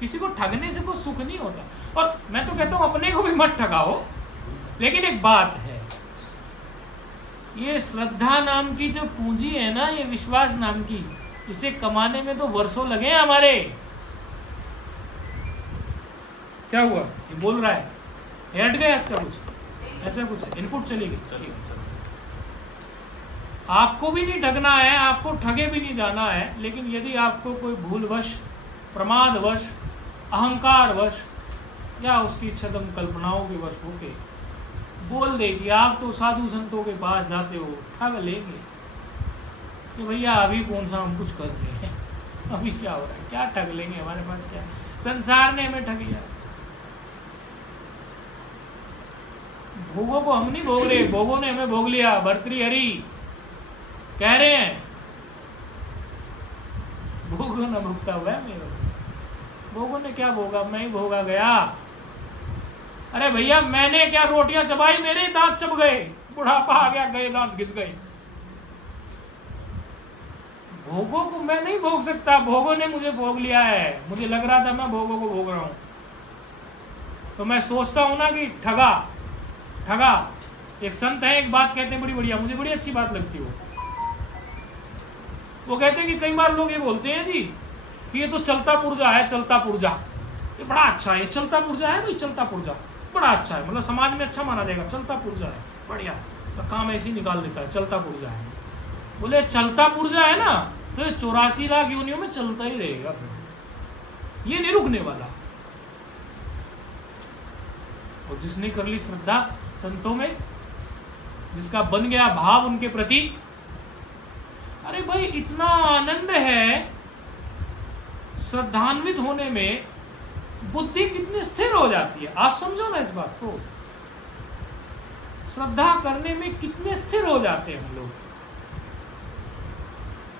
किसी को ठगने से कोई सुख नहीं होता। और मैं तो कहता हूं अपने को भी मत ठगाओ, लेकिन एक बात है, ये श्रद्धा नाम की जो पूंजी है ना, ये विश्वास नाम की, इसे कमाने में तो वर्षों लगे हैं हमारे। क्या हुआ, ये बोल रहा है, हट गया इसका कुछ, ऐसा कुछ इनपुट चली गई। आपको भी नहीं ठगना है, आपको ठगे भी नहीं जाना है, लेकिन यदि आपको कोई भूलवश, प्रमादवश, अहंकारवश या उसकी छदम कल्पनाओं के वश होके बोल दे कि आप तो साधु संतों के पास जाते हो, ठग लेंगे कि भैया अभी कौन सा हम कुछ कर रहे हैं, अभी क्या हो रहा है, क्या ठग लेंगे, हमारे पास क्या, संसार ने हमें ठग लिया। भोगों को हम नहीं भोग रहे, भोगों ने हमें भोग लिया। भर्तृहरि कह रहे हैं भोगों न भुगता हुआ है मेरे, भोगों ने क्या भोगा, मैं ही भोगा गया। अरे भैया मैंने क्या रोटियां चबाई, मेरे दांत चब गए, बुढ़ापा आ गया, गए दांत घिस गए। भोगों को मैं नहीं भोग सकता, भोगों ने मुझे भोग लिया है। मुझे लग रहा था मैं भोगों को भोग रहा हूं, तो मैं सोचता हूं ना कि ठगा ठगा। एक संत है, एक बात कहते हैं बड़ी बढ़िया, मुझे बड़ी अच्छी बात लगती है। वो कहते हैं कि कई बार लोग ये बोलते हैं जी कि ये तो चलता पुर्जा है, चलता पुर्जा, ये बड़ा अच्छा है, चलता पुर्जा है भाई, चलता पुर्जा बड़ा अच्छा है, मतलब समाज में अच्छा माना जाएगा, चलता पुर्जा है, बढ़िया, तो काम ऐसे ही निकाल देता है, चलता पुर्जा है। बोले चलता पुर्जा है ना, तो 84 लाख योनियों में चलता ही रहेगा, फिर ये नहीं रुकने वाला। और जिसने कर ली श्रद्धा संतों में, जिसका बन गया भाव उनके प्रति, अरे भाई इतना आनंद है श्रद्धान्वित होने में, बुद्धि कितनी स्थिर हो जाती है। आप समझो ना इस बात को, श्रद्धा करने में कितने स्थिर हो जाते हैं हम लोग।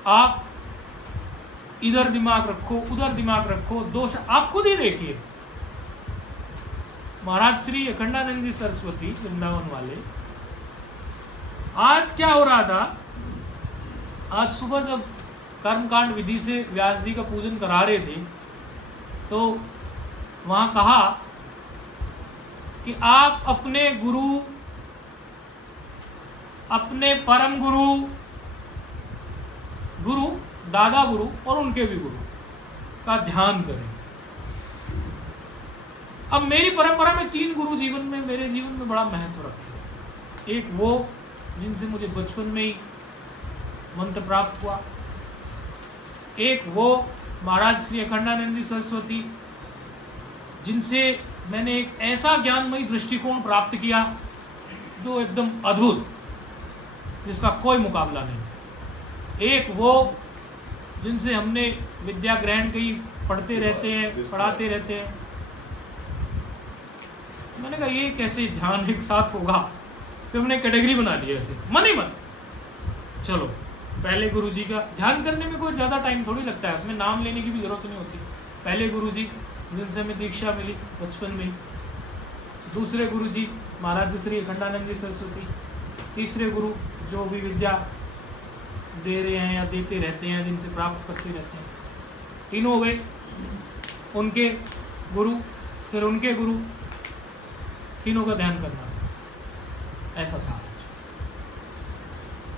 आप इधर दिमाग रखो, उधर दिमाग रखो, दोष आप खुद ही देखिए। महाराज श्री अखंडानंद जी सरस्वती वृंदावन वाले, आज क्या हो रहा था, आज सुबह जब कर्मकांड विधि से व्यास जी का पूजन करा रहे थे, तो वहां कहा कि आप अपने गुरु, अपने परम गुरु, गुरु दादा गुरु और उनके भी गुरु का ध्यान करें। अब मेरी परंपरा में 3 गुरु जीवन में, मेरे जीवन में बड़ा महत्व रखते हैं। एक वो जिनसे मुझे बचपन में ही मंत्र प्राप्त हुआ, एक वो महाराज श्री अखंडानंद जी सरस्वती, जिनसे मैंने एक ऐसा ज्ञानमयी दृष्टिकोण प्राप्त किया जो एकदम अद्भुत, जिसका कोई मुकाबला नहीं। एक वो जिनसे हमने विद्या ग्रहण की, पढ़ते रहते हैं, पढ़ाते रहते हैं। मैंने कहा ये कैसे ध्यान एक साथ होगा, फिर हमने कैटेगरी बना लिया ऐसे, मन ही मन। चलो पहले गुरुजी का ध्यान करने में कोई ज़्यादा टाइम थोड़ी लगता है, उसमें नाम लेने की भी जरूरत नहीं होती। पहले गुरुजी जिनसे हमें दीक्षा मिली बचपन में, दूसरे गुरुजी महाराज श्री अखंडानंद जी सरस्वती, तीसरे गुरु जो भी विद्या दे रहे हैं या देते रहते हैं, जिनसे प्राप्त करते रहते हैं, तीनों हो गए। उनके गुरु, फिर उनके गुरु, तीनों का ध्यान करना, ऐसा था।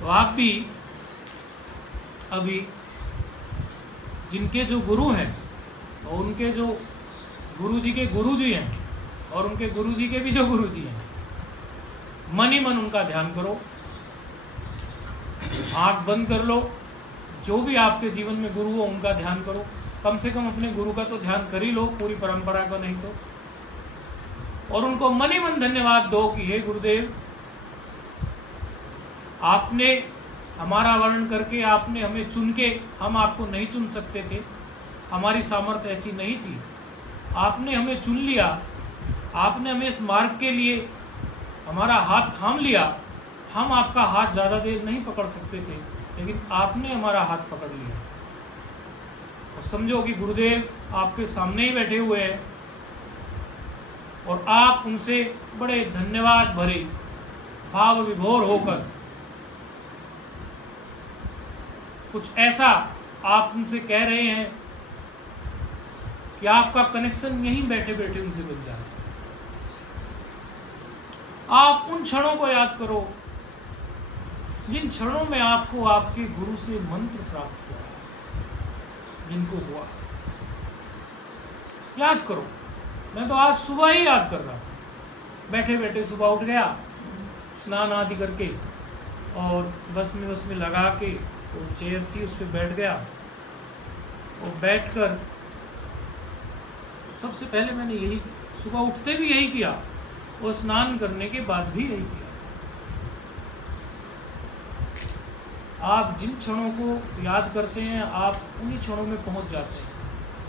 तो आप भी अभी जिनके जो गुरु हैं और उनके जो गुरुजी के गुरुजी हैं और उनके गुरुजी के भी जो गुरुजी हैं, मन ही मन उनका ध्यान करो, आंख बंद कर लो। जो भी आपके जीवन में गुरु हो उनका ध्यान करो, कम से कम अपने गुरु का तो ध्यान कर ही लो, पूरी परंपरा का नहीं तो। और उनको मन ही मन धन्यवाद दो कि हे गुरुदेव, आपने हमारा वर्णन करके, आपने हमें चुन के, हम आपको नहीं चुन सकते थे, हमारी सामर्थ्य ऐसी नहीं थी, आपने हमें चुन लिया, आपने हमें इस मार्ग के लिए हमारा हाथ थाम लिया। हम आपका हाथ ज़्यादा देर नहीं पकड़ सकते थे, लेकिन आपने हमारा हाथ पकड़ लिया। और समझो कि गुरुदेव आपके सामने ही बैठे हुए हैं और आप उनसे बड़े धन्यवाद भरे भाव विभोर होकर कुछ ऐसा आप उनसे कह रहे हैं कि आपका कनेक्शन यहीं बैठे बैठे उनसे बन जाए। आप उन क्षणों को याद करो जिन क्षणों में आपको आपके गुरु से मंत्र प्राप्त हुआ, जिनको हुआ याद करो। मैं तो आज सुबह ही याद कर रहा था, बैठे बैठे सुबह उठ गया, स्नान आदि करके और बस में लगा के वो चेयर थी उस पर बैठ गया और बैठकर सबसे पहले मैंने यही सुबह उठते भी यही किया और स्नान करने के बाद भी यही किया। आप जिन क्षणों को याद करते हैं आप उन्हीं क्षणों में पहुंच जाते हैं।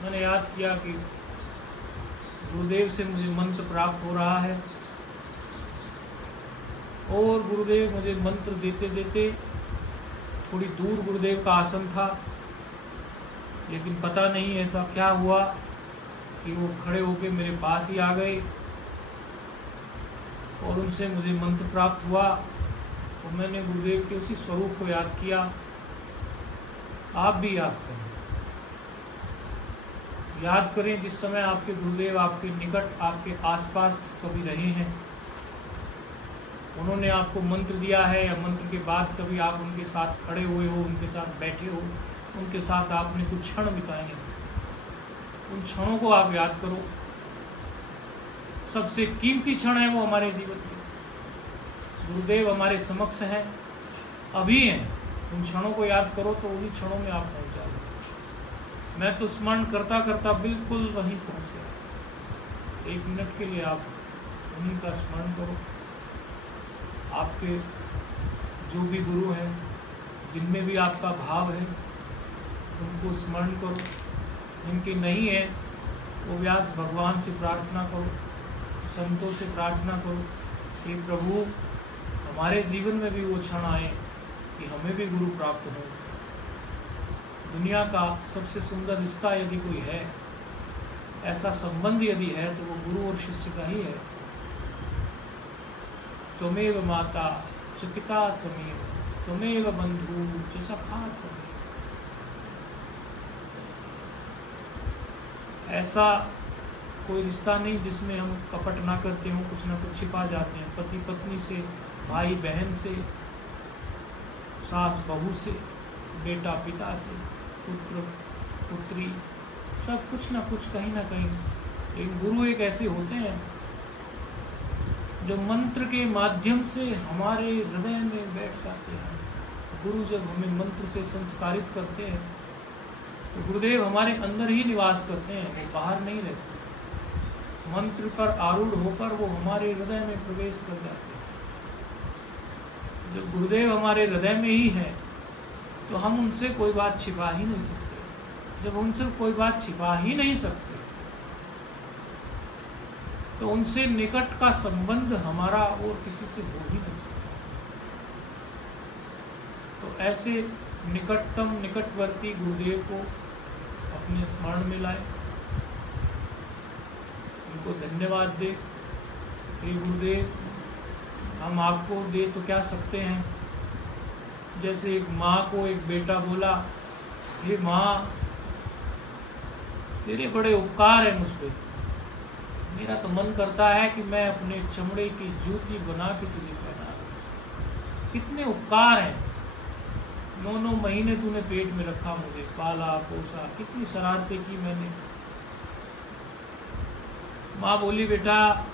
मैंने याद किया कि गुरुदेव से मुझे मंत्र प्राप्त हो रहा है और गुरुदेव मुझे मंत्र देते देते, थोड़ी दूर गुरुदेव का आसन था, लेकिन पता नहीं ऐसा क्या हुआ कि वो खड़े होके मेरे पास ही आ गए और उनसे मुझे मंत्र प्राप्त हुआ और मैंने गुरुदेव के उसी स्वरूप को याद किया। आप भी याद करें जिस समय आपके गुरुदेव आपके निकट, आपके आसपास कभी रहे हैं, उन्होंने आपको मंत्र दिया है या मंत्र के बाद कभी आप उनके साथ खड़े हुए हो, उनके साथ बैठे हो, उनके साथ आपने कुछ क्षण बिताए हैं, उन क्षणों को आप याद करो। सबसे कीमती क्षण है वो हमारे जीवन के। गुरुदेव हमारे समक्ष हैं, अभी हैं। उन क्षणों को याद करो तो उन्हीं क्षणों में आप पहुंच जाओगे। मैं तो स्मरण करता करता बिल्कुल वहीं पहुंच गया। 1 मिनट के लिए आप उन्हीं का स्मरण करो। आपके जो भी गुरु हैं, जिनमें भी आपका भाव है, उनको स्मरण करो। जिनके नहीं है वो व्यास भगवान से प्रार्थना करो, संतों से प्रार्थना करो कि प्रभु हमारे जीवन में भी वो क्षण आए कि हमें भी गुरु प्राप्त हो। दुनिया का सबसे सुंदर रिश्ता यदि कोई है, ऐसा संबंध यदि है, तो वो गुरु और शिष्य का ही है। त्वमेव माता च पिता त्वमेव, त्वमेव बंधु च सखा त्वमेव। ऐसा कोई रिश्ता नहीं जिसमें हम कपट ना करते हों, कुछ ना कुछ छिपा जाते हैं। पति पत्नी से, भाई बहन से, सास बहू से, बेटा पिता से, पुत्र पुत्री, सब कुछ ना कुछ कहीं ना कहीं। लेकिन गुरु एक ऐसे होते हैं जो मंत्र के माध्यम से हमारे हृदय में बैठ जाते हैं। गुरु जब हमें मंत्र से संस्कारित करते हैं तो गुरुदेव हमारे अंदर ही निवास करते हैं, वो बाहर नहीं रहते। मंत्र पर आरूढ़ होकर वो हमारे हृदय में प्रवेश कर जाते हैं। जब गुरुदेव हमारे हृदय में ही हैं तो हम उनसे कोई बात छिपा ही नहीं सकते। जब उनसे कोई बात छिपा ही नहीं सकते तो उनसे निकट का संबंध हमारा और किसी से हो ही नहीं सकता। तो ऐसे निकटतम निकटवर्ती गुरुदेव को अपने स्मरण में लाए, उनको धन्यवाद दे। हे गुरुदेव, हम आपको दे तो क्या सकते हैं। जैसे एक माँ को एक बेटा बोला, हे माँ तेरे बड़े उपकार हैं मुझ पे, मेरा तो मन करता है कि मैं अपने चमड़े की जूती बना के तुझे पहना दूं। कितने उपकार हैं। 9 महीने तूने पेट में रखा, मुझे पाला पोसा, कितनी शरारतें की मैंने। माँ बोली, बेटा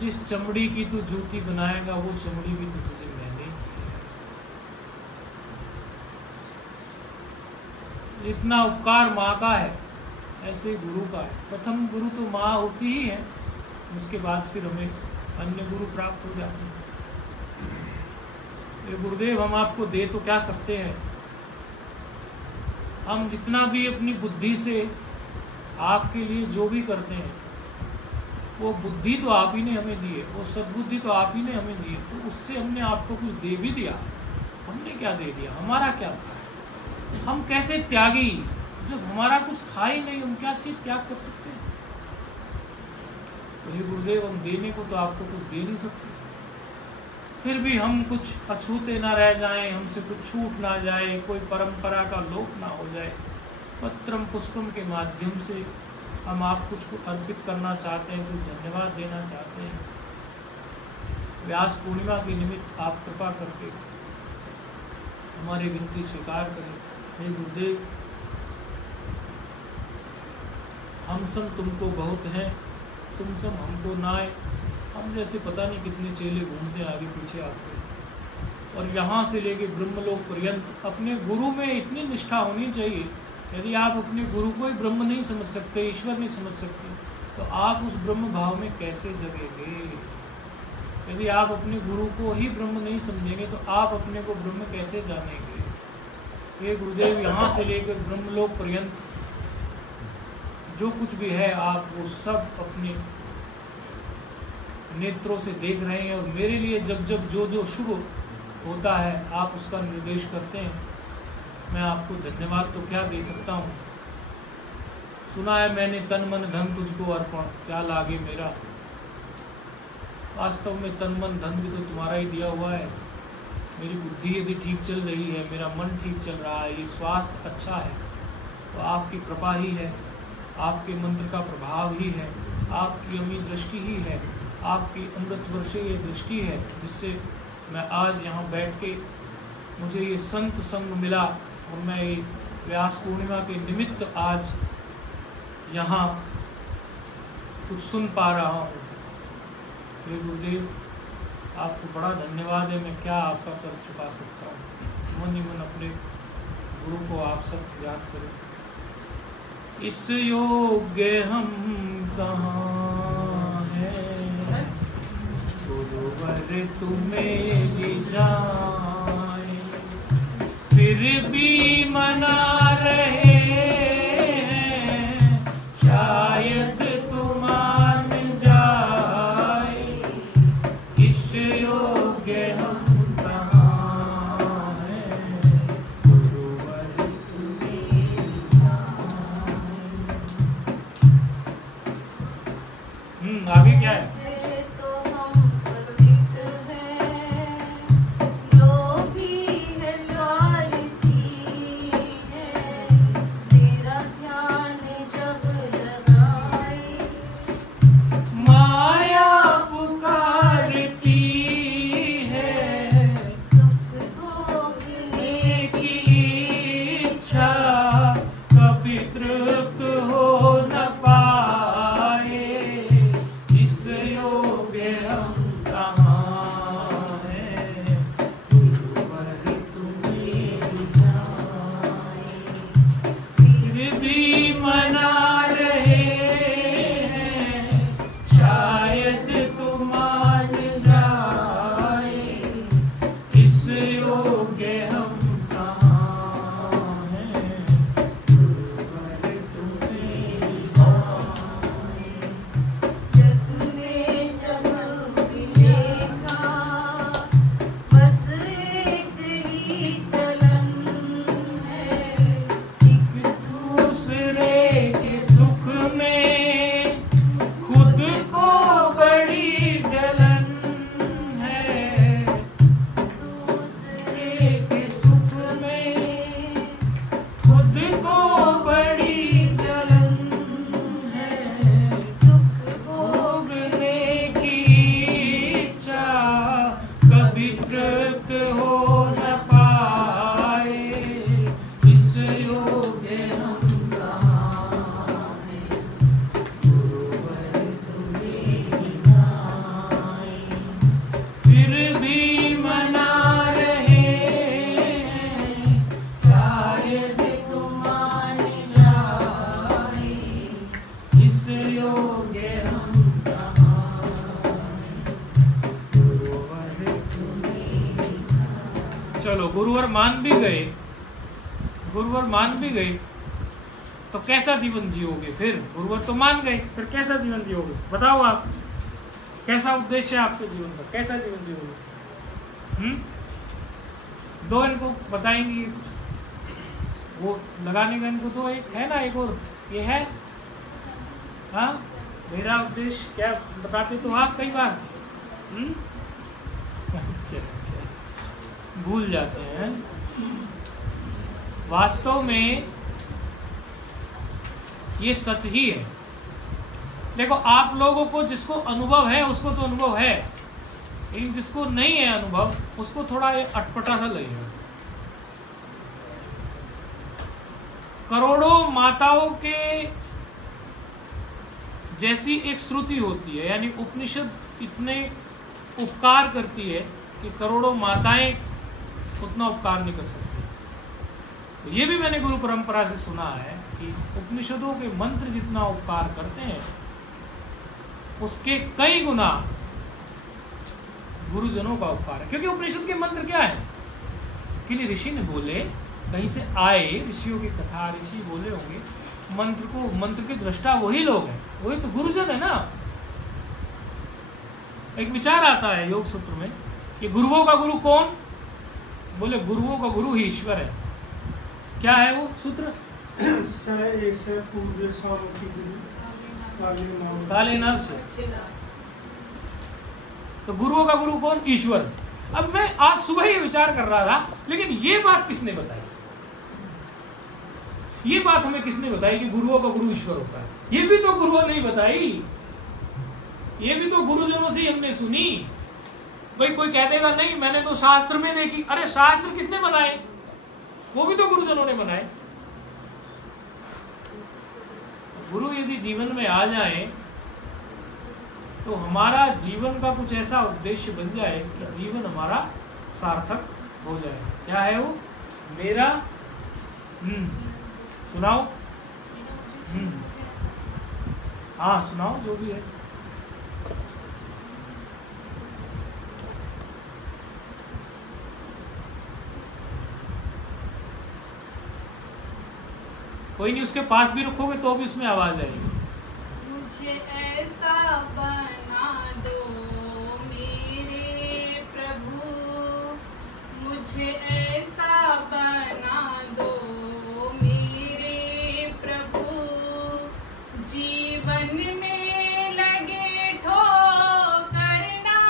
जिस चमड़ी की तू जूती बनाएगा वो चमड़ी भी तो तुझे महंगी है। इतना उपकार माँ का है, ऐसे गुरु का है। प्रथम गुरु तो माँ होती ही है, उसके बाद फिर हमें अन्य गुरु प्राप्त हो जाते हैं। ये गुरुदेव हम आपको दे तो क्या सकते हैं। हम जितना भी अपनी बुद्धि से आपके लिए जो भी करते हैं, वो बुद्धि तो आप ही ने हमें दी है, वो सद्बुद्धि तो आप ही ने हमें दी है। तो उससे हमने आपको कुछ दे भी दिया। हमने क्या दे दिया, हमारा क्या था। हम कैसे त्यागी, जब हमारा कुछ था ही नहीं, हम क्या चीज त्याग कर सकते हैं। तो हे गुरुदेव, हम देने को तो आपको कुछ दे नहीं सकते, फिर भी हम कुछ अछूते ना रह जाएं, हमसे कुछ छूट ना जाए, कोई परंपरा का लोप ना हो जाए। पत्रम पुष्पम के माध्यम से हम आप कुछ अर्पित करना चाहते हैं, कुछ धन्यवाद देना चाहते हैं। व्यास पूर्णिमा के निमित्त आप कृपा करके हमारी विनती स्वीकार करें। हे गुरुदेव, हम सब तुमको बहुत हैं, तुम सब हमको नाए। हम जैसे पता नहीं कितने चेले घूमते हैं आगे पीछे आपके, और यहाँ से लेके ब्रह्मलोक पर्यंत अपने गुरु में इतनी निष्ठा होनी चाहिए। यदि आप अपने गुरु को ही ब्रह्म नहीं समझ सकते, ईश्वर नहीं समझ सकते, तो आप उस ब्रह्म भाव में कैसे जगेंगे? यदि आप अपने गुरु को ही ब्रह्म नहीं समझेंगे तो आप अपने को ब्रह्म कैसे जानेंगे? ये गुरुदेव, यहाँ से लेकर ब्रह्मलोक पर्यंत जो कुछ भी है आप वो सब अपने नेत्रों से देख रहे हैं, और मेरे लिए जब जब जो जो शुभ होता है आप उसका निर्देश करते हैं। मैं आपको धन्यवाद तो क्या दे सकता हूँ। सुना है मैंने तन मन धन तुझको अर्पण, क्या लागे मेरा। वास्तव में तन मन धन भी तो तुम्हारा ही दिया हुआ है। मेरी बुद्धि यदि ठीक चल रही है, मेरा मन ठीक चल रहा है, ये स्वास्थ्य अच्छा है, तो आपकी कृपा ही है, आपके मंत्र का प्रभाव ही है, आपकी अमी दृष्टि ही है, आपकी अमृत वर्षीय दृष्टि है, जिससे मैं आज यहाँ बैठ के मुझे ये संत संग मिला, और मैं ये व्यास पूर्णिमा के निमित्त आज यहाँ कुछ सुन पा रहा हूँ। हे गुरुदेव, आपको बड़ा धन्यवाद है। मैं क्या आपका कर चुका सकता हूँ। मन ही मन अपने गुरु को आप सब याद करें। इस योग्य हम कहाँ हैं, गुरुवर तुम्हें ले जाए, फिर भी मना रहे हैं, शायद तुम मान जाए। इस योग्य हम कहाँ हैं, गुरुवर तुम्हें जाए। आगे क्या है? चलो गुरुवर मान भी गए, गुरुवर मान भी गए तो कैसा जीवन जियोगे? फिर गुरुवर तो मान गए, फिर कैसा जीवन जियोगे? बताओ आप, कैसा उद्देश्य है आपके जीवन का? कैसा जीवन जियोगे? दो इनको बताएंगे, वो लगाने का इनको दो, एक है ना, एक और ये है। हाँ, मेरा उद्देश्य क्या बताते तो आप कई बार अच्छा भूल जाते हैं। वास्तव में ये सच ही है। देखो आप लोगों को जिसको अनुभव है उसको तो अनुभव है, लेकिन जिसको नहीं है अनुभव उसको थोड़ा अटपटा सा लगेगा। करोड़ों माताओं के जैसी एक श्रुति होती है, यानी उपनिषद इतने उपकार करती है कि करोड़ों माताएं उतना उपकार नहीं कर सकती। तो ये भी मैंने गुरु परंपरा से सुना है कि उपनिषदों के मंत्र जितना उपकार करते हैं उसके कई गुना गुरुजनों का उपकार है। क्योंकि उपनिषद के मंत्र क्या है कि ऋषि ने बोले, कहीं से आए, ऋषियों की कथा, ऋषि बोले होंगे, मंत्र के दृष्टा वही लोग हैं, वही तो गुरुजन है ना। एक विचार आता है योग सूत्र में कि गुरुओं का गुरु कौन? बोले गुरुओं का गुरु ही ईश्वर है। क्या है वो सूत्र? काले नाम से। तो गुरुओं का गुरु कौन? ईश्वर। अब मैं आज सुबह ही विचार कर रहा था, लेकिन ये बात किसने बताई? ये बात हमें किसने बताई कि गुरुओं का गुरु ईश्वर होता है? ये भी तो गुरुओं ने बताई, ये भी तो गुरुजनों से ही हमने सुनी। भाई कोई कह देगा नहीं मैंने तो शास्त्र में देखी। अरे शास्त्र किसने बनाए? वो भी तो गुरुजनों ने बनाए। गुरु यदि जीवन में आ जाए तो हमारा जीवन का कुछ ऐसा उद्देश्य बन जाए कि जीवन हमारा सार्थक हो जाए। क्या है वो? मेरा सुनाओ। हाँ सुनाओ जो भी है। कोई नहीं, उसके पास भी रखोगे तो भी उसमें आवाज आएगी। मुझे ऐसा बना दो मेरे प्रभु, मुझे ऐसा बना दो मेरे प्रभु, जीवन में लगे ठोकर ना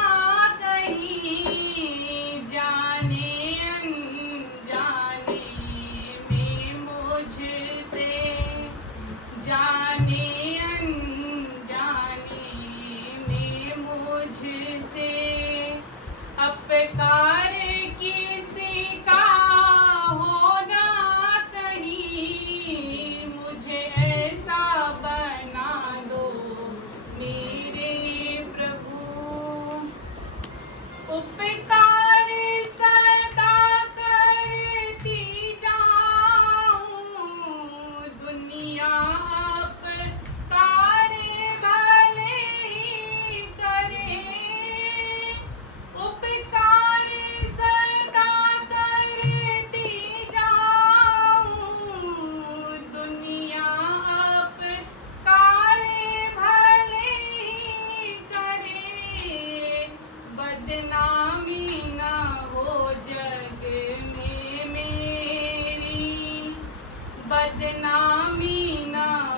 कहीं, जाने अनजाने में मुझसे, जाने अनजाने में मुझसे अपकार किसी का हो ना कहीं, मुझे ऐसा बना दो मेरे प्रभु। उपकार सदा करती जाऊं, दुनिया अपकार भले ही करे, उपकार सदा करती जाऊं, दुनिया अपकार भले ही करे, बदनामी न हो जग में मेरी, बदनामी न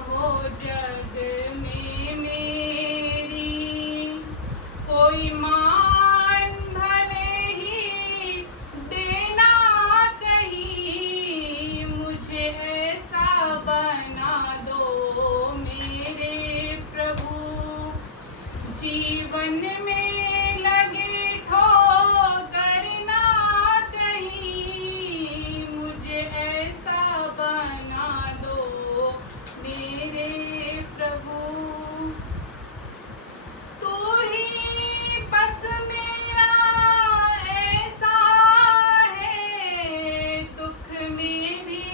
हो जग में मेरी, कोई मान भले ही देना कहीं, मुझे ऐसा बना दो मेरे प्रभु, जीवन में लगे ठोकर ना कहीं, मुझे ऐसा बना दो मेरे प्रभु। तू ही बस मेरा ऐसा है, दुख में भी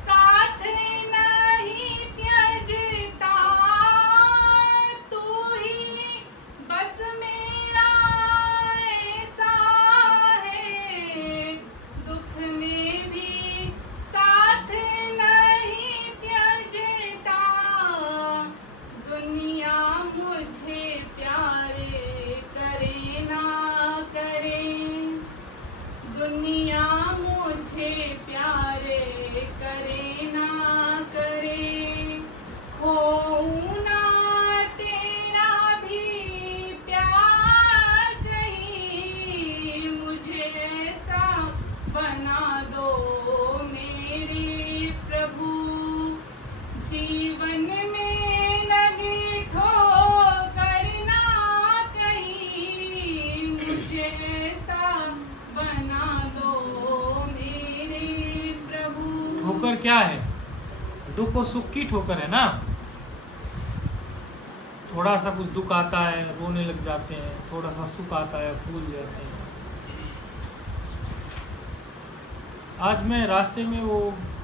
साथ नहीं त्यजता, तू ही बस मेरा क्या है? दुख और सुख की ठोकर है ना। थोड़ा सा कुछ दुख आता है रोने लग जाते हैं, थोड़ा सा सुख आता है फूल जाते हैं। आज मैं रास्ते में वो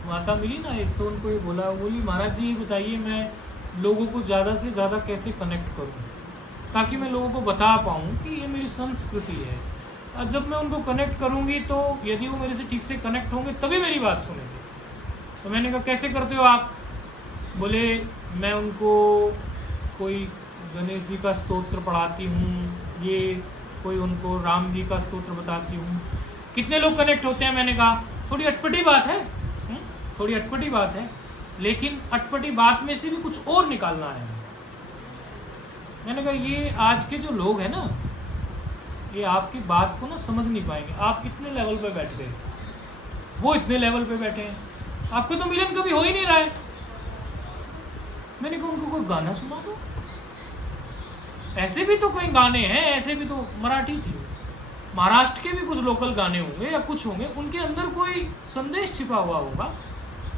माता मिली ना, एक तो उनको ये बोली महाराज जी ये बताइए मैं लोगों को ज़्यादा से ज़्यादा कैसे कनेक्ट करूं ताकि मैं लोगों को बता पाऊं कि ये मेरी संस्कृति है। और जब मैं उनको कनेक्ट करूंगी तो यदि वो मेरे से ठीक से कनेक्ट होंगे तभी मेरी बात सुनेंगे। तो मैंने कहा कैसे करते हो आप? बोले मैं उनको कोई गणेश जी का स्तोत्र पढ़ाती हूँ, ये कोई उनको राम जी का स्तोत्र बताती हूँ। कितने लोग कनेक्ट होते हैं? मैंने कहा थोड़ी अटपटी बात है, थोड़ी अटपटी बात है, लेकिन अटपटी बात में से भी कुछ और निकालना है। मैंने कहा ये आज के जो लोग हैं ना, ये आपकी बात को ना समझ नहीं पाएंगे। आप इतने लेवल पे बैठ गए, वो इतने लेवल पे बैठे हैं, आपको तो मिलन कभी हो ही नहीं रहा है। मैंने कहा उनको कोई गाना सुना दो। ऐसे भी तो कोई गाने हैं, ऐसे भी तो मराठी थी, महाराष्ट्र के भी कुछ लोकल गाने होंगे या कुछ होंगे, उनके अंदर कोई संदेश छिपा हुआ होगा।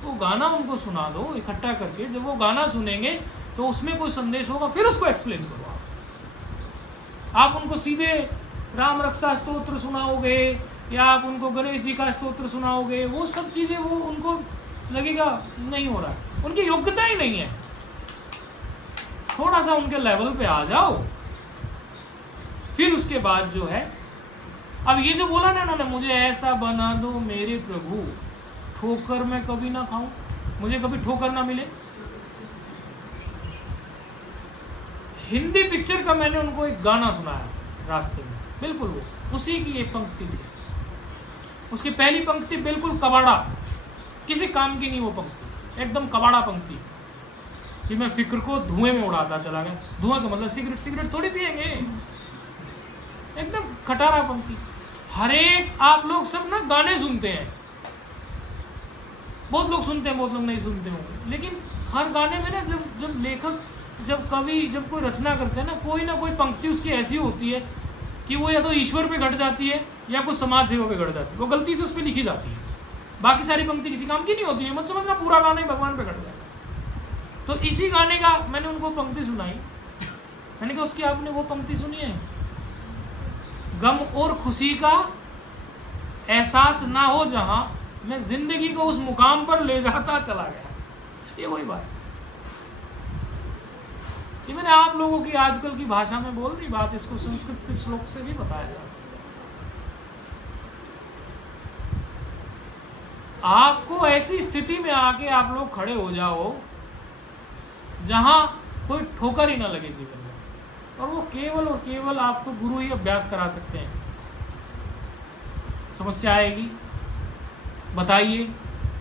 वो गाना उनको सुना दो इकट्ठा करके। जब वो गाना सुनेंगे तो उसमें कोई संदेश होगा, फिर उसको एक्सप्लेन करो। आप उनको सीधे राम रक्षा स्तोत्र सुनाओगे या आप उनको गणेश जी का स्तोत्र सुनाओगे, वो सब चीजें वो उनको लगेगा नहीं हो रहा, उनकी योग्यता ही नहीं है। थोड़ा सा उनके लेवल पे आ जाओ, फिर उसके बाद जो है, अब ये जो बोला ना उन्होंने, मुझे ऐसा बना दो मेरे प्रभु ठोकर मैं कभी ना खाऊं, मुझे कभी ठोकर ना मिले। हिंदी पिक्चर का मैंने उनको एक गाना सुनाया रास्ते में, बिल्कुल वो उसी की एक पंक्ति थी। उसकी पहली पंक्ति बिल्कुल कबाड़ा, किसी काम की नहीं वो पंक्ति, एकदम कबाड़ा पंक्ति कि मैं फिक्र को धुएं में उड़ाता चला गया। धुआं का मतलब सिगरेट थोड़ी पिएंगे, एकदम खटारा पंक्ति। हर एक आप लोग सब ना गाने सुनते हैं, बहुत लोग सुनते हैं, बहुत लोग नहीं सुनते होंगे, लेकिन हर गाने में ना जब लेखक, जब कवि, जब कोई रचना करते हैं ना कोई पंक्ति उसकी ऐसी होती है कि वो या तो ईश्वर पे घट जाती है या कुछ समाज सेवा पे घट जाती है, वो गलती से उस पर लिखी जाती है। बाकी सारी पंक्ति किसी काम की नहीं होती है, मत समझना पूरा गाना ही भगवान पे घट जाता है। तो इसी गाने का मैंने उनको पंक्ति सुनाई। मैंने कहा उसकी आपने वो पंक्ति सुनी है, गम और खुशी का एहसास ना हो जहां, मैं जिंदगी को उस मुकाम पर ले जाता चला गया। ये वही बात, ये मैंने आप लोगों की आजकल की भाषा में बोल दी बात, इसको संस्कृत के श्लोक से भी बताया जा सकता है। आपको ऐसी स्थिति में आके आप लोग खड़े हो जाओ जहां कोई ठोकर ही ना लगे जीवन में, और वो केवल और केवल आपको गुरु ही अभ्यास करा सकते हैं। समस्या आएगी, बताइए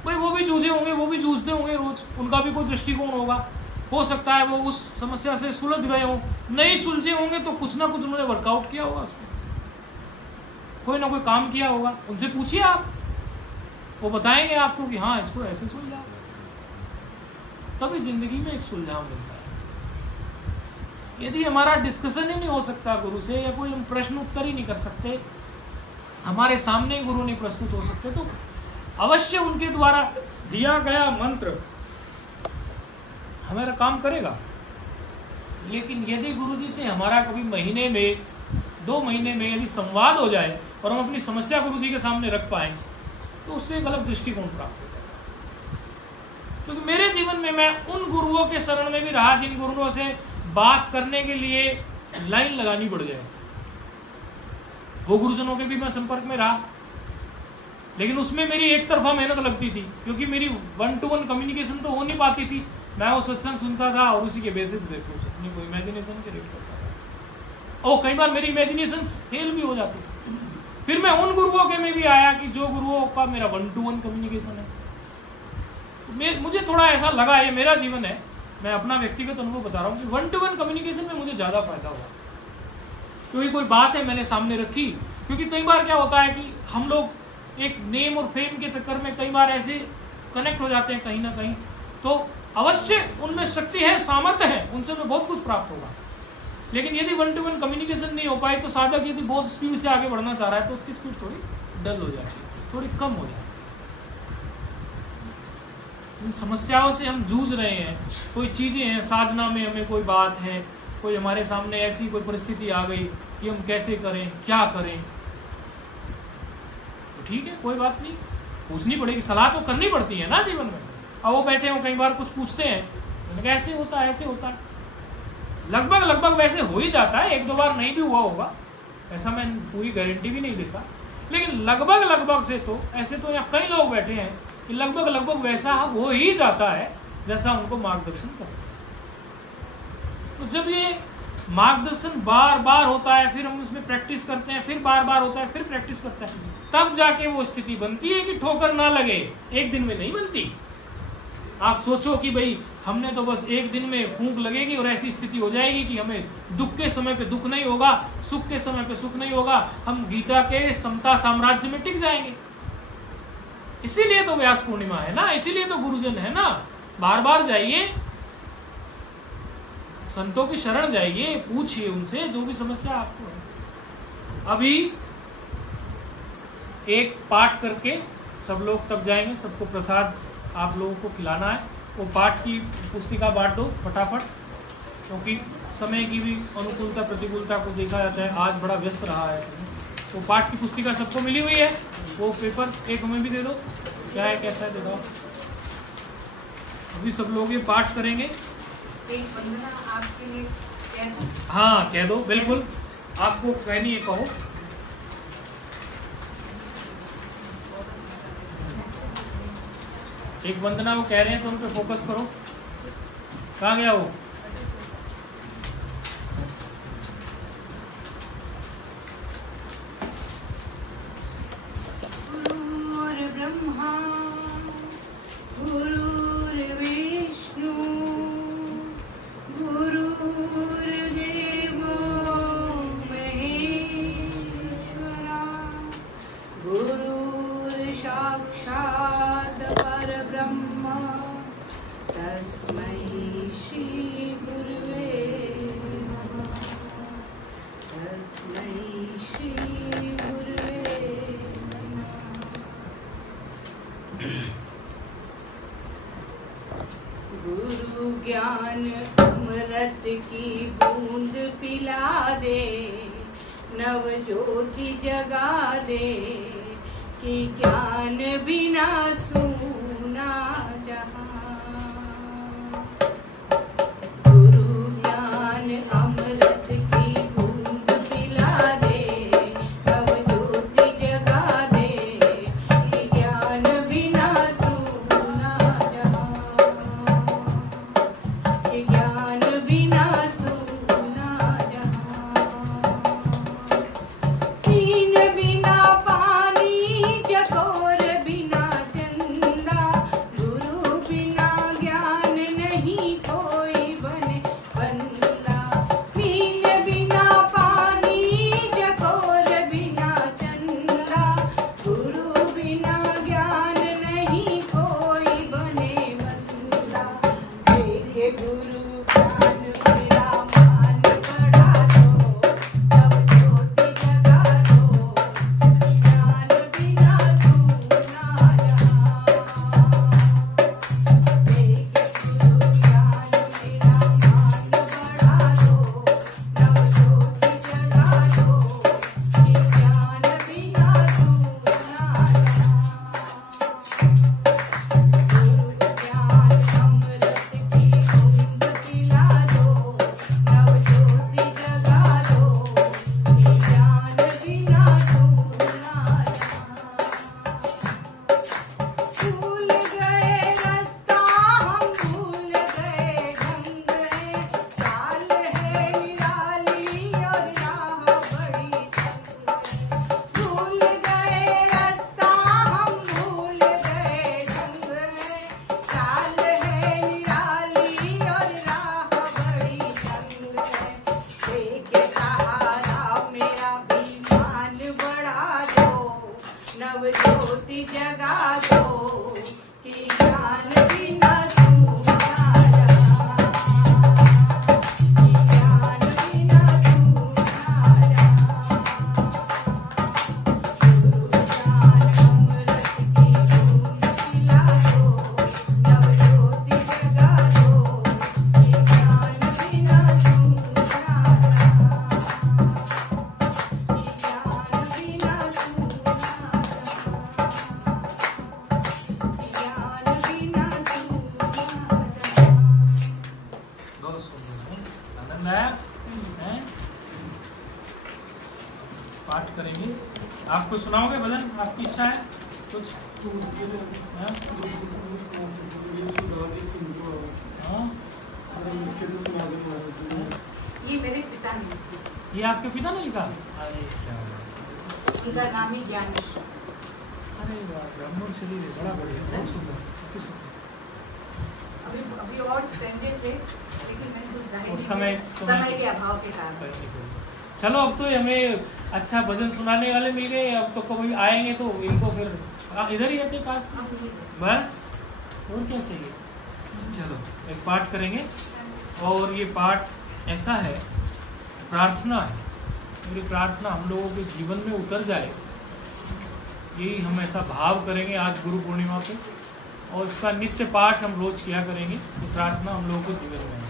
भाई, वो भी जूझे होंगे, वो भी जूझते होंगे रोज, उनका भी कोई दृष्टिकोण होगा। हो सकता है वो उस समस्या से सुलझ गए हो, नहीं सुलझे होंगे तो कुछ ना कुछ उन्होंने वर्कआउट किया होगा, उसमें कोई ना कोई काम किया होगा। उनसे पूछिए आप, वो बताएंगे आपको कि हाँ इसको ऐसे सुलझा, तभी जिंदगी में एक सुलझाव मिलता है। यदि हमारा डिस्कशन ही नहीं हो सकता गुरु से, या कोई हम प्रश्न उत्तर ही नहीं कर सकते, हमारे सामने गुरु नहीं प्रस्तुत हो सकते, तो अवश्य उनके द्वारा दिया गया मंत्र हमारा काम करेगा। लेकिन यदि गुरुजी से हमारा कभी महीने में, 2 महीने में यदि संवाद हो जाए और हम अपनी समस्या गुरुजी के सामने रख पाए, तो उससे एक अलग दृष्टिकोण प्राप्त होता है। क्योंकि मेरे जीवन में मैं उन गुरुओं के शरण में भी रहा जिन गुरुओं से बात करने के लिए लाइन लगानी पड़ जाए। वो गुरुजनों के भी मैं संपर्क में रहा, लेकिन उसमें मेरी एक तरफा मेहनत लगती थी, क्योंकि मेरी 1-to-1 कम्युनिकेशन तो हो नहीं पाती थी। मैं वो सत्संग सुनता था और उसी के बेसिस पे कुछ अपनी कोई इमेजिनेशन क्रिएट करता था, और कई बार मेरी इमेजिनेशन फेल भी हो जाती थी। फिर मैं उन गुरुओं के में भी आया कि जो गुरुओं का मेरा 1-to-1 कम्युनिकेशन है। मुझे थोड़ा ऐसा लगा, ये मेरा जीवन है, मैं अपना व्यक्तिगत अनुभव बता रहा हूँ कि 1-to-1 कम्युनिकेशन में मुझे ज़्यादा फायदा हुआ। क्योंकि कोई बात है मैंने सामने रखी, क्योंकि कई बार क्या होता है कि हम लोग एक नेम और फेम के चक्कर में कई बार ऐसे कनेक्ट हो जाते हैं कहीं ना कहीं, तो अवश्य उनमें शक्ति है, सामर्थ्य है, उनसे हमें बहुत कुछ प्राप्त होगा। लेकिन यदि 1-to-1 कम्युनिकेशन नहीं हो पाए, तो साधक यदि बहुत स्पीड से आगे बढ़ना चाह रहा है तो उसकी स्पीड थोड़ी डल हो जाती है, थोड़ी कम हो जाती है। उन समस्याओं से हम जूझ रहे हैं, कोई चीज़ें हैं साधना में, हमें कोई बात है, कोई हमारे सामने ऐसी कोई परिस्थिति आ गई कि हम कैसे करें, क्या करें, तो ठीक है, कोई बात नहीं, पूछनी पड़ेगी, सलाह तो करनी पड़ती है ना जीवन में। अब वो बैठे हो, कई बार कुछ पूछते हैं, मैंने कहा ऐसे होता है, ऐसे होता है, लगभग वैसे हो ही जाता है, 1-2 बार नहीं भी हुआ होगा, ऐसा मैं पूरी गारंटी भी नहीं देता, लेकिन लगभग से तो ऐसे तो यहाँ कई लोग बैठे हैं कि लगभग वैसा हो ही जाता है जैसा उनको मार्गदर्शन करते हैं। तो जब ये मार्गदर्शन बार होता है, फिर हम उसमें प्रैक्टिस करते हैं, फिर बार होता है, फिर प्रैक्टिस करते हैं, तब जाके वो स्थिति बनती है कि ठोकर ना लगे। एक दिन में नहीं बनती। आप सोचो कि भाई हमने तो बस एक दिन में फूंक लगेगी और ऐसी स्थिति हो जाएगी कि हमें दुख के समय पे दुख नहीं होगा, सुख के समय पे सुख नहीं होगा, हम गीता के समता साम्राज्य में टिक जाएंगे। इसीलिए तो व्यास पूर्णिमा है ना, इसीलिए तो गुरुजन है ना। बार जाइए, संतों की शरण जाइए, पूछिए उनसे जो भी समस्या आपको है। अभी एक पाठ करके सब लोग तब जाएंगे, सबको प्रसाद आप लोगों को खिलाना है। वो पाठ की पुस्तिका बांट दो फटाफट, क्योंकि समय की भी अनुकूलता प्रतिकूलता को देखा जाता है, आज बड़ा व्यस्त रहा है। तो पाठ की पुस्तिका सबको मिली हुई है, वो पेपर एक हमें भी दे दो, क्या है कैसा है दे दो। अभी सब लोग ये पाठ करेंगे। एक वंदना आपके लिए कह दूं? हाँ कह दो, बिल्कुल आपको कहनी है कहो। एक वंदना वो कह रहे हैं तो उन पे फोकस करो। कहाँ गया वो? गुरुर्ब्रह्मा गुरुर्विष्णु गुरुर्देवो महेश्वरा गुरुर्साक्षात् परब्रह्म तस्मै श्री गुरुवे नमः। तस्मै श्री गुरुवे नमः। गुरु ज्ञान अमृत की बूंद पिला दे, नव ज्योति जगा दे, कि ज्ञान बिना सूना जहां। गुरु ज्ञान अमृत की बूंद पिला दे, नव ज्योति जगा दे, कि ज्ञान बिना सूना जहां। कि ज्ञान बिना सूना जहां। तीन बिना पानी चकोर बिना चंदा, गुरु बिना आनंद आया है? पाठ करेंगे। आपको सुनाओगे भजन? आपकी इच्छा है कुछ? हाँ? ये मेरे पिता ने लिखा। ये आपके पिता ने लिखा? अरे क्या इनका नाम ही ज्ञानेश। अरे वाह, ब्राह्मण शरीर है, बड़ा बढ़िया, बहुत सुंदर। अभी अभी और स्ट्रेंजर थे लेकिन मैंने कुछ जाहिर उस नहीं समय किया। समय के अभाव के कारण। चलो अब तो हमें अच्छा भजन सुनाने वाले मिल गए। अब तो कभी आएंगे तो इनको फिर इधर ही रहते पास में, बस और क्या चाहिए। चलो एक पाठ करेंगे और ये पाठ ऐसा है, प्रार्थना है। मेरी प्रार्थना हम लोगों के जीवन में उतर जाए, यही हम ऐसा भाव करेंगे आज गुरु पूर्णिमा पे, और इसका नित्य पाठ हम रोज किया करेंगे। तो प्रार्थना हम लोगों के जीवन में है।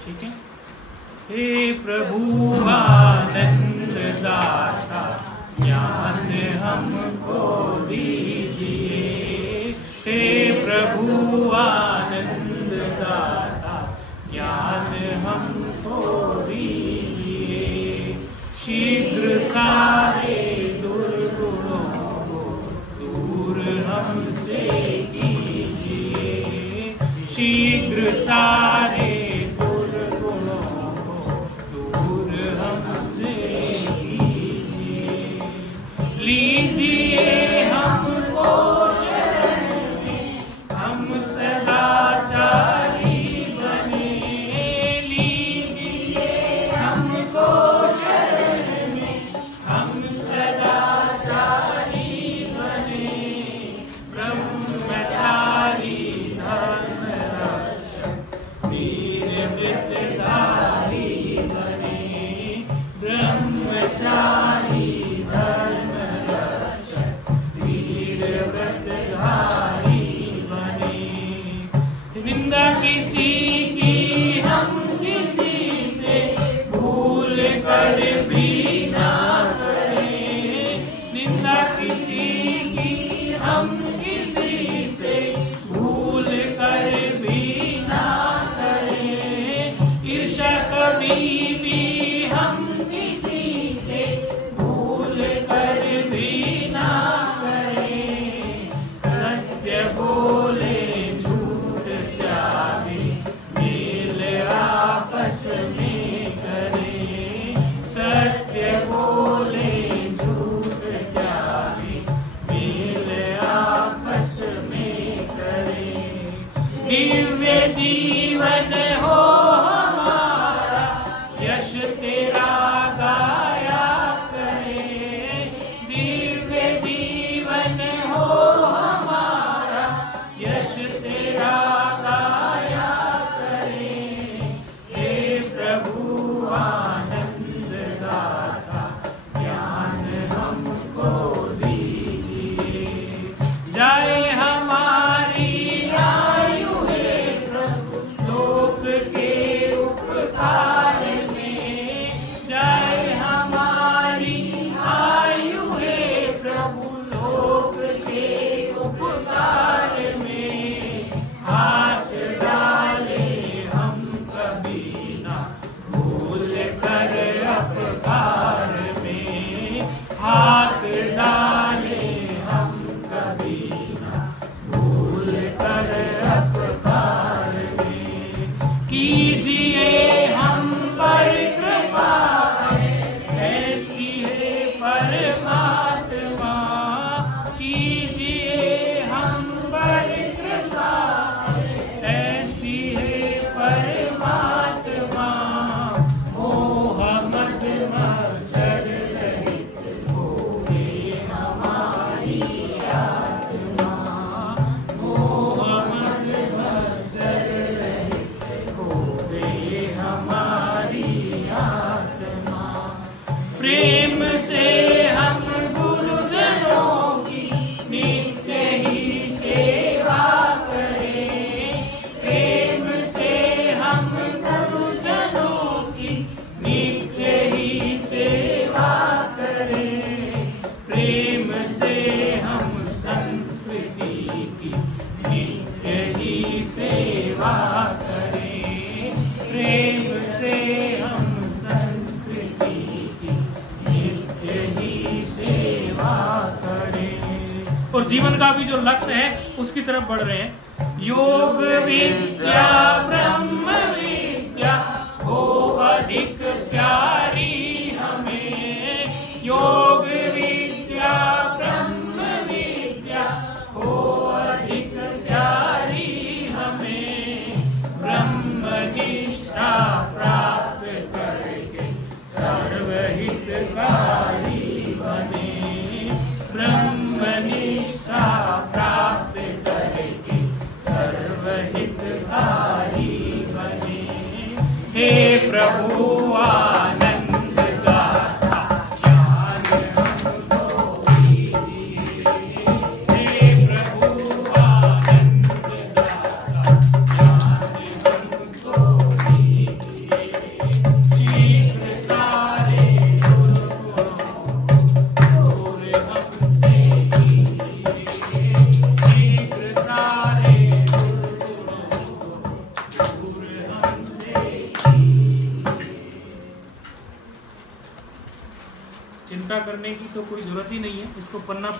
ठीक है। हे प्रभु आनंद दाता ज्ञान हमको दीजिए। हे प्रभु आनंद दाता ज्ञान हमको दीजिए। शीघ्र सारे दुर्गुणों को दूर हमसे कीजिए। शीघ्र सारे दुर्गुणों को दूर हमसे कीजिए। लीजिए हमको शरण में, हम सदाचारी बने। लीजिए हमको शरण में, हम सदाचारी बने। ब्रह्मचारी धर्म रक्षक जीवन का भी जो लक्ष्य है उसकी तरफ बढ़ रहे हैं। योग विद्या ब्रह्म विद्या हो अधिक प्यारी हमें, योग विद्या ब्रह्म विद्या हो अधिक प्यारी हमें, ब्रह्म निष्ठा प्राप्त करके सर्वहितकारी बने, ब्रह्म निष्ठा प्राप्त करके सर्वहितकारी बने। हे प्रभु आनंद गाथा ज्ञान हमको दीजिए, हे प्रभु आनंद गाथा ज्ञान हमको दीजिए, शीघ्र सारे गुरुओं दूर हमसे कीजिए, शीघ्र सारे गुरुओं दूर हमसे कीजिए। चिंता करने की तो कोई जरूरत ही नहीं है, इसको पढ़ना